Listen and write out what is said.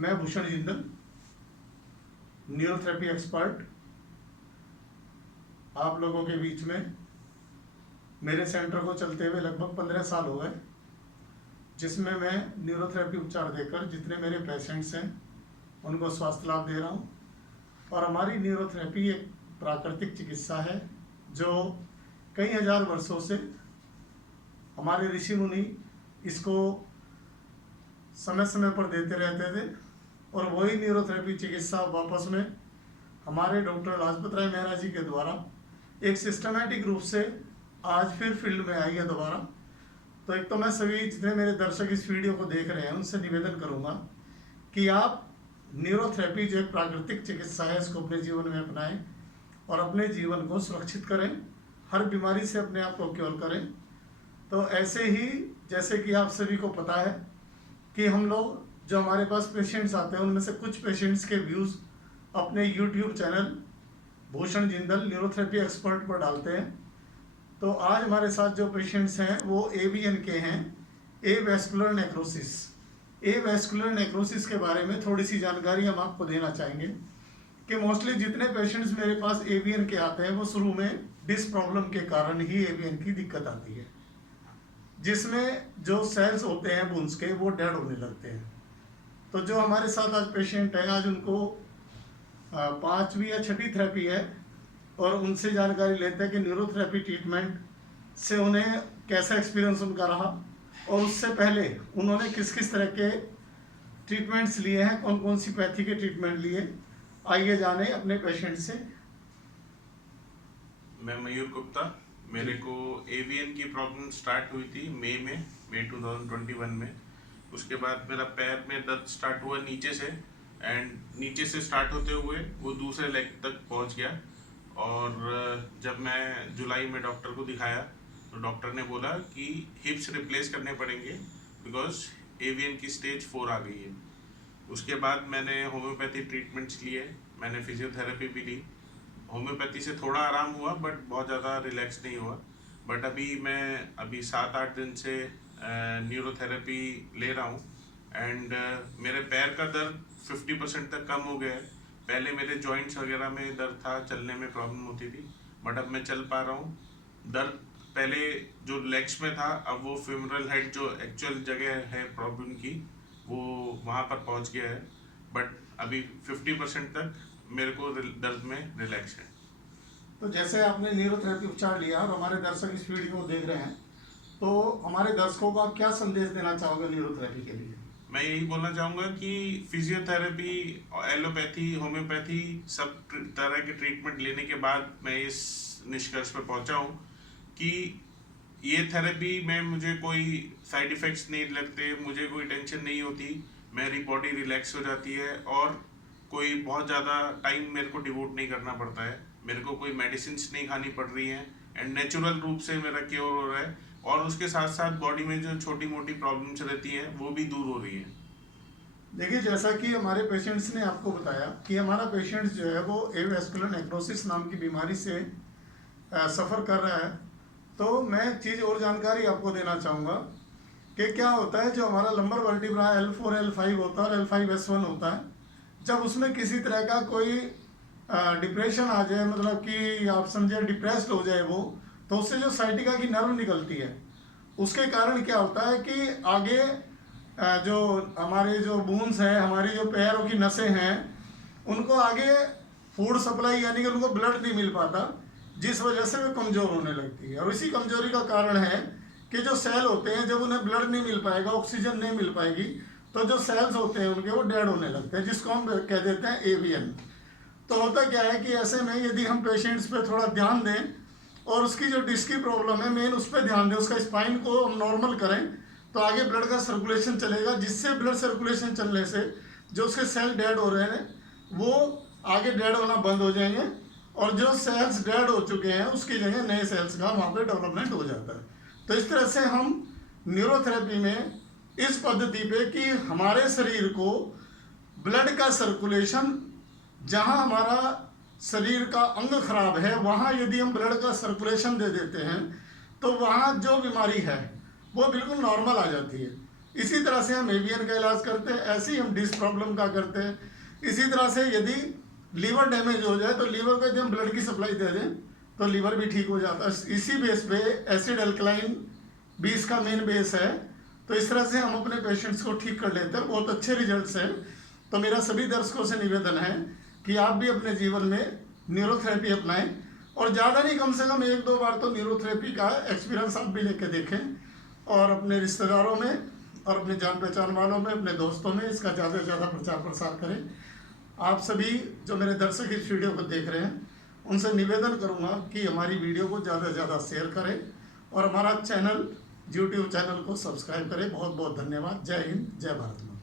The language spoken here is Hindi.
मैं भूषण जिंदल, न्यूरोथेरेपी एक्सपर्ट, आप लोगों के बीच में। मेरे सेंटर को चलते हुए लगभग 15 साल हो गए, जिसमें मैं न्यूरोथेरेपी उपचार देकर जितने मेरे पेशेंट्स हैं उनको स्वास्थ्य लाभ दे रहा हूँ। और हमारी न्यूरोथेरेपी एक प्राकृतिक चिकित्सा है जो कई हजार वर्षों से हमारे ऋषि मुनि इसको समय समय पर देते रहते थे। और वही न्यूरोथेरेपी चिकित्सा वापस में हमारे डॉक्टर लाजपत राय मेहरा जी के द्वारा एक सिस्टमेटिक रूप से आज फिर फील्ड में आई है दोबारा। तो एक तो मैं सभी जितने मेरे दर्शक इस वीडियो को देख रहे हैं उनसे निवेदन करूंगा कि आप न्यूरोथेरेपी जो एक प्राकृतिक चिकित्सा है इसको अपने जीवन में अपनाएं और अपने जीवन को सुरक्षित करें, हर बीमारी से अपने आप को क्योर करें। तो ऐसे ही जैसे कि आप सभी को पता है कि हम लोग जो हमारे पास पेशेंट्स आते हैं उनमें से कुछ पेशेंट्स के व्यूज़ अपने YouTube channel Bhushan Jindal neurotherapy expert पर डालते हैं। तो आज हमारे साथ जो पेशेंट्स हैं वो एवीएन के हैं, एवेस्कुलर नेक्रोसिस। एवेस्कुलर नेक्रोसिस के बारे में थोड़ी सी जानकारी हम आपको देना चाहेंगे कि मोस्टली जितने पेशेंट्स मेरे पास एवीएन के आते हैं वो शुरू में डिस्क प्रॉब्लम के कारण ही एवीएन की दिक्कत आती है, जिसमें जो सेल्स होते हैं बोन्स के वो डेड होने लगते हैं। तो जो हमारे साथ आज पेशेंट है, आज उनको 5वीं या 6ठी थेरेपी है और उनसे जानकारी लेते हैं कि न्यूरोथेरेपी ट्रीटमेंट से उन्हें कैसा एक्सपीरियंस उनका रहा और उससे पहले उन्होंने किस किस तरह के ट्रीटमेंट्स लिए हैं, कौन कौन सी पैथी के ट्रीटमेंट लिए। आइए जाने अपने पेशेंट से। मैं मयूर गुप्ता, मेरे को एवीएन की प्रॉब्लम स्टार्ट हुई थी मई 2021 में। उसके बाद मेरा पैर में दर्द स्टार्ट हुआ नीचे से, एंड नीचे से स्टार्ट होते हुए वो दूसरे लेग तक पहुंच गया। और जब मैं जुलाई में डॉक्टर को दिखाया तो डॉक्टर ने बोला कि हिप्स रिप्लेस करने पड़ेंगे बिकॉज एवीएन की स्टेज 4 आ गई है। उसके बाद मैंने होम्योपैथी ट्रीटमेंट्स लिए, मैंने फिजियोथेरेपी भी ली। होम्योपैथी से थोड़ा आराम हुआ बट बहुत ज़्यादा रिलैक्स नहीं हुआ। बट अभी 7-8 दिन से न्यूरोथेरेपी ले रहा हूँ एंड मेरे पैर का दर्द 50% तक कम हो गया है। पहले मेरे जॉइंट्स वगैरह में दर्द था, चलने में प्रॉब्लम होती थी, बट अब मैं चल पा रहा हूँ। दर्द पहले जो लेग्स में था अब वो फेमोरल हेड जो एक्चुअल जगह है प्रॉब्लम की वो वहाँ पर पहुँच गया है। बट अभी 50% तक मेरे को दर्द में रिलैक्स है। तो जैसे आपने न्यूरोथेरेपी उपचार लिया और हमारे दर्शक इस वीडियो को देख रहे हैं, तो हमारे दर्शकों को आप क्या संदेश देना चाहोगे न्यूरोथेरेपी के लिए? मैं यही बोलना चाहूँगा कि फिजियोथेरेपी, एलोपैथी, होम्योपैथी सब तरह के ट्रीटमेंट लेने के बाद मैं इस निष्कर्ष पर पहुँचा हूँ कि ये थेरेपी में मुझे कोई साइड इफ़ेक्ट्स नहीं लगते, मुझे कोई टेंशन नहीं होती, मेरी बॉडी रिलैक्स हो जाती है और कोई बहुत ज़्यादा टाइम मेरे को डिवोट नहीं करना पड़ता है, मेरे को कोई मेडिसिन्स नहीं खानी पड़ रही हैं एंड नेचुरल रूप से मेरा क्योर हो रहा है। और उसके साथ साथ बॉडी में जो छोटी मोटी प्रॉब्लम्स रहती हैं वो भी दूर हो रही हैं। देखिए, जैसा कि हमारे पेशेंट्स ने आपको बताया कि हमारा पेशेंट जो है वो एवेस्कुलर नेक्रोसिस नाम की बीमारी से सफ़र कर रहा है। तो मैं एक चीज़ और जानकारी आपको देना चाहूँगा कि क्या होता है, जो हमारा लंबर वर्टिब्रा L4 L5 होता है और L5S1 होता है, जब उसमें किसी तरह का कोई डिप्रेशन आ जाए, मतलब कि आप समझे डिप्रेस्ड हो जाए वो, तो उससे जो साइटिका की नर्व निकलती है उसके कारण क्या होता है कि आगे जो हमारे जो बोन्स हैं, हमारी जो पैरों की नसें हैं, उनको आगे फूड सप्लाई यानी कि उनको ब्लड नहीं मिल पाता, जिस वजह से वे कमज़ोर होने लगती है। और इसी कमज़ोरी का कारण है कि जो सेल होते हैं, जब उन्हें ब्लड नहीं मिल पाएगा, ऑक्सीजन नहीं मिल पाएगी, तो जो सेल्स होते हैं उनके वो डेड होने लगते हैं, जिसको हम कह देते हैं एवीएन। तो होता क्या है कि ऐसे में यदि हम पेशेंट्स पे थोड़ा ध्यान दें और उसकी जो डिस्क की प्रॉब्लम है मेन उस पर ध्यान दें, उसका स्पाइन को हम नॉर्मल करें, तो आगे ब्लड का सर्कुलेशन चलेगा, जिससे ब्लड सर्कुलेशन चलने से जो उसके सेल डेड हो रहे हैं वो आगे डेड होना बंद हो जाएंगे और जो सेल्स डेड हो चुके हैं उसकी जगह नए सेल्स का वहाँ पे डेवलपमेंट हो जाता है। तो इस तरह से हम न्यूरोथेरेपी में इस पद्धति पे कि हमारे शरीर को ब्लड का सर्कुलेशन, जहाँ हमारा शरीर का अंग खराब है वहाँ यदि हम ब्लड का सर्कुलेशन दे देते हैं तो वहाँ जो बीमारी है वो बिल्कुल नॉर्मल आ जाती है। इसी तरह से हम एवियन का इलाज करते हैं, ऐसे ही हम डिस्क प्रॉब्लम का करते हैं। इसी तरह से यदि लीवर डैमेज हो जाए तो लीवर को यदि हम ब्लड की सप्लाई दे दें तो लीवर भी ठीक हो जाता है। इसी बेस पे एसिड अल्कलाइन भी इसका मेन बेस है। तो इस तरह से हम अपने पेशेंट्स को ठीक कर लेते हैं, बहुत अच्छे रिजल्ट्स हैं। तो मेरा सभी दर्शकों से निवेदन है कि आप भी अपने जीवन में न्यूरोथेरेपी अपनाएं, और ज़्यादा नहीं, कम से कम 1-2 बार तो न्यूरोथेरेपी का एक्सपीरियंस आप भी लेके देखें, और अपने रिश्तेदारों में और अपने जान पहचान वालों में, अपने दोस्तों में इसका ज़्यादा से ज़्यादा प्रचार प्रसार करें। आप सभी जो मेरे दर्शक इस वीडियो को देख रहे हैं उनसे निवेदन करूंगा कि हमारी वीडियो को ज़्यादा से ज़्यादा शेयर करें और हमारा चैनल, यूट्यूब चैनल को सब्सक्राइब करें। बहुत बहुत धन्यवाद। जय हिंद, जय भारत माता।